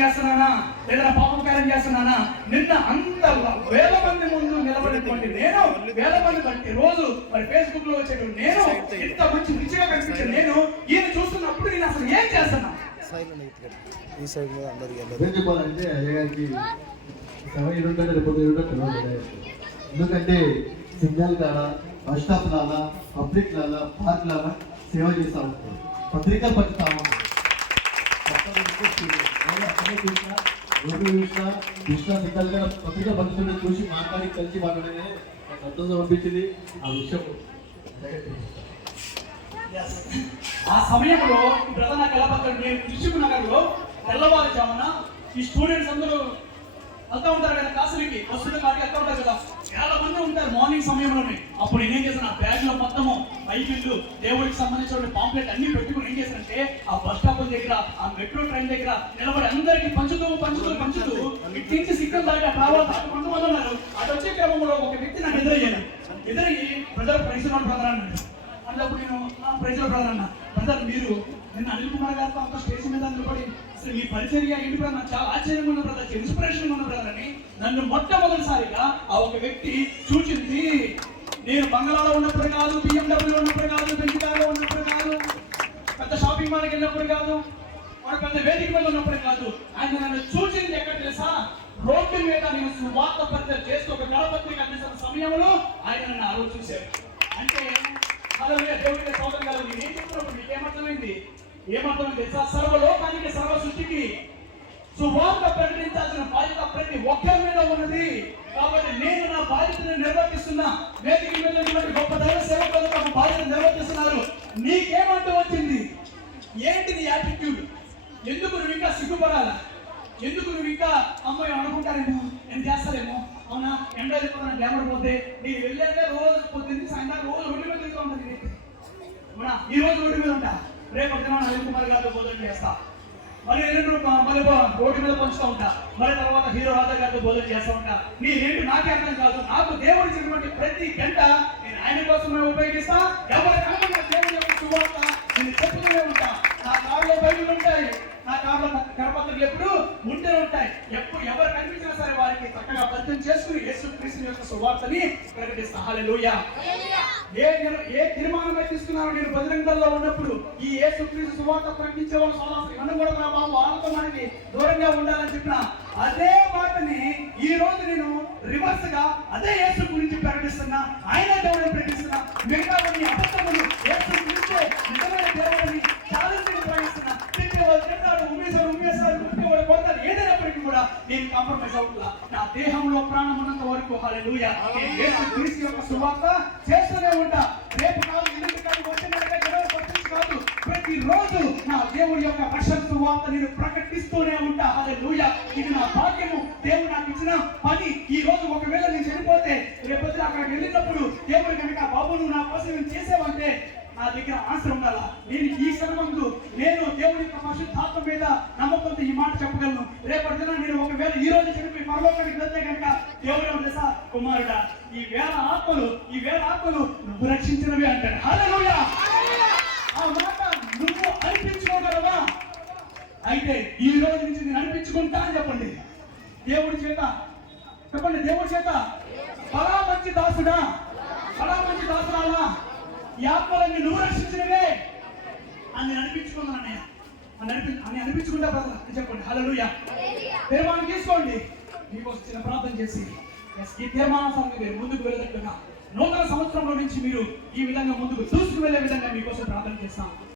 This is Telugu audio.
చేస్తున్నానా లేదా పాపం కార్యం చేస్తున్నానా? నిన్న అంత వేల మంది ముందు నిలబడినటువంటి నేను, వేల మంది బట్టి రోజు మరి ఫేస్బుక్ లో వచ్చేటువంటి నేను, ఇంత మంచి రుచిగా కనిపించిన నేను ఈయన చూస్తున్నప్పుడు నేను అసలు ఏం చేస్తున్నా? చెప్పాలంటే అయ్యగారికి ఎందుకంటే సిగ్నల్ కాడ, బస్ స్టాప్ లాగా, పబ్లిక్ లాగా, పార్క్ లాగా సేవ చేస్తా ఉంటారు. పత్రికలు పంచుతా ఉంటారు. కృష్ణ సిగ్నల్ కాడ పత్రికలు పంచుతుంటే చూసి కలిసి మాట్లాడే సంతోషం అనిపించింది. ఆ విషయం ఆ సమయంలో ప్రధాన కళాపత్రుడు నేను కృషికు నగర్లో తెల్లవారుజామున ఈ స్టూడెంట్స్ అందరూ వెళ్తా ఉంటారు కదా, క్లాసులకి వస్తుంటే వాటికి వెళ్తా ఉంటారు కదా, చాలా మంది ఉంటారు మార్నింగ్ సమయంలోనే. అప్పుడు నేనేం చేశాను, ఆ బ్యాగ్ లో మొత్తము బైబిళ్ళు, దేవుడికి సంబంధించిన పాంప్లెట్ అన్ని పెట్టుకుని ఏం చేశానంటే ఆ బస్ స్టాప్ దగ్గర, ఆ మెట్రో ట్రైన్ దగ్గర నిలబడి అందరికి పంచుతూ ఇటు నుంచి సిక్కలు దాకా రావాలి. కొంతమంది ఉన్నారు. అటు వచ్చే క్రమంలో ఒక వ్యక్తి నాకు ఎదురయ్యి ప్రజలు ప్రైజ్ బ్రదర్ అన్నాడు. అన్నప్పుడు నేను ప్రైజ్ బ్రదర్ అన్నా, బ్రదర్ మీరు నిన్న అనిల్ కుమార్ గారితో అంత స్టేజ్ మీద నిలబడి అసలు మీ పరిచర్య ఏంటి బ్రదర్, నాకు చాలా ఆశ్చర్యంగా ఉన్న బ్రదర్, ఇన్స్పిరేషన్ ఉన్న బ్రదర్ అని నన్ను మొట్టమొదటిసారిగా ఆ ఒక వ్యక్తి చూచింది. నేను బంగాళాలో ఉన్నప్పుడు కాదు, BMW ఉన్నప్పుడు కాదు, బెంజికాలో ఉన్నప్పుడు కాదు, పెద్ద షాపింగ్ మాల్కి వెళ్ళినప్పుడు కాదు, మన పెద్ద వేదిక మీద ఉన్నప్పుడు కాదు. ఆయన నన్ను చూచింది ఎక్కడ తెలుసా? రోడ్డు మీద నేను సువార్త పరిచయం చేస్తూ ఒక గణపత్రిక అందిస్తున్న సమయంలో ఆయన నన్ను ఆ రోజు చూశారు. అంటే దేవుడికి సోదరు కాదు, నేను ఏం చెప్తున్నప్పుడు మీకేమర్థమైంది? ఏమర్థమైంది తెలుసా? సర్వలోకానికి, సర్వ సృష్టికి సువార్త ప్రకటించాల్సిన బాధ్యత ప్రతి ఒక్కరి మీద ఉన్నది. కాబట్టి నేను నా బాధ్యతను నిర్వర్తిస్తున్నా. వేదిక మీద ఉన్నటువంటి గొప్ప దైవ సేవకులు తమ బాధ్యత నిర్వర్తిస్తున్నారు. నీకేమంటూ వచ్చింది? ఏంటి నీ యాటిట్యూడ్? ఎందుకు నువ్వు ఇంకా సిగ్గుపడాలా? ఎందుకు నువ్వు ఇంకా అమ్మాయి అనుకుంటారేమో, నేను చేస్తారేమో, అవునా ఎండ వెళ్ళిపోతున్నా గ్లామర్ నేను వెళ్ళాక రోజు పొద్దున్న సాయంత్రం రోజు రోడ్డు మీద తిరుగుతూ ఉంటుంది. అవునా ఈ రోజు రోడ్డు మీద ఉంటా, రేపు అనిల్ కుమార్ గారితో బోధన చేస్తా, మళ్ళీ మళ్ళీ రోడ్డు మీద పంచుతూ ఉంటా, మళ్ళీ తర్వాత హీరో రాజా గారితో బోధన చేస్తూ ఉంటా. నీ ఏంటి నాకే అర్థం కాదు. నాకు దేవుడు ఇచ్చినటువంటి ప్రతి గంట నేను ఆయన కోసమే ఉపయోగిస్తా. ఎవరికైనా దేవుడు యొక్క సువార్త నేను చెప్తూనే ఉంటా. నా కారులో బైబిల్ ఉంటాయి, నా కారులో కరపత్రులు ఎప్పుడు ఉంటూనే ఉంటాయి. ఎప్పుడు ఎవరు కనిపించినా సరే వారికి చక్కగా పరిచయం చేసుకుని యేసుక్రీస్తు యొక్క సువార్తని ప్రకటిస్తా. హల్లెలూయా. ఏ తీర్మానం తీసుకున్నాను నేను బజరంగంలో ఉన్నప్పుడు? ఈ యేసుక్రీస్తు సువార్త ప్రకటించే వాళ్ళు సోదరులు నన్ను కూడా నా బాబు వాళ్ళతో మనకి దూరంగా ఉండాలని చెప్పిన అదే మాటని ఈ రోజు నేను రివర్స్ గా అదే యేసు గురించి ప్రకటిస్తున్నా. ఆయన దేవుడిని ప్రకటిస్తున్నా. మిగతా కొన్ని అబద్ధములు యేసు గురించే నిజమైన దేవుడిని ఛాలెంజ్ ప్రకటిస్తున్నా. ఏదైనప్పటికీ కూడా నేను కాంప్రమైజ్ అవుతున్నా. నా దేహంలో ప్రాణం ఉన్నంత వరకు హల్లెలూయా నేను యేసుక్రీస్తు యొక్క సువార్త చేస్తూనే ఉంటా. రేపు కాదు, ఎల్లుండి కాదు, వచ్చే కాదు, ప్రతిరోజు నా దేవుడి యొక్క రక్షణ సువార్త నేను ప్రకటిస్తూనే ఉంటా. హల్లెలూయా. ఇది నా భాగ్యము. దేవుడు నాకు ఇచ్చిన పని. ఈ రోజు ఒకవేళ నేను చనిపోతే రేపొద్దు అక్కడికి వెళ్ళినప్పుడు దేవుడు కనుక బాబు నువ్వు నా కోసం నేను చేసావంటే నా దగ్గర ఆన్సర్ ఉండాలా. నేను ఈ శ్రమందు నేను దేవుడి యొక్క పరిశుద్ధాత్మ మీద నమ్మకంతో ఈ మాట చెప్పగలను. రేపటి దిన నేను ఒకవేళ ఈ రోజు చనిపోయి పరలోకానికి వెళ్తే కనుక దేవుడు తెలుసా, కుమారుడా ఈ వేల ఆత్మలు నువ్వు రక్షించినవి అంటాడు. హల్లెలూయా. ఆ మాట నువ్వు అనిపించుకోగలవా? అయితే ఈ రోజు నుంచి నేను అనిపించుకుంటా అని చెప్పండి. దేవుడి చేత చెప్పండి, దేవుడి చేత బలా మంచి దాసుడా, బలా మంచి దాసురాలా, ఈ ఆత్మలన్నీ నువ్వు రక్షించినవే అని అనిపించుకున్నాను. అని అనిపించుకుంటా బ్రదర్ అని చెప్పండి. హల్లెలూయా. తీర్మానం తీసుకోండి. మీకోసం చిన్న ప్రార్థన చేసి ఈ తీర్మానాన్ని మీరు ముందుకు వెళ్ళేటట్టుగా నూతన సంవత్సరంలో నుంచి మీరు ఈ విధంగా ముందుకు దూసుకు వెళ్ళే విధంగా మీకోసం ప్రార్థన చేస్తాం.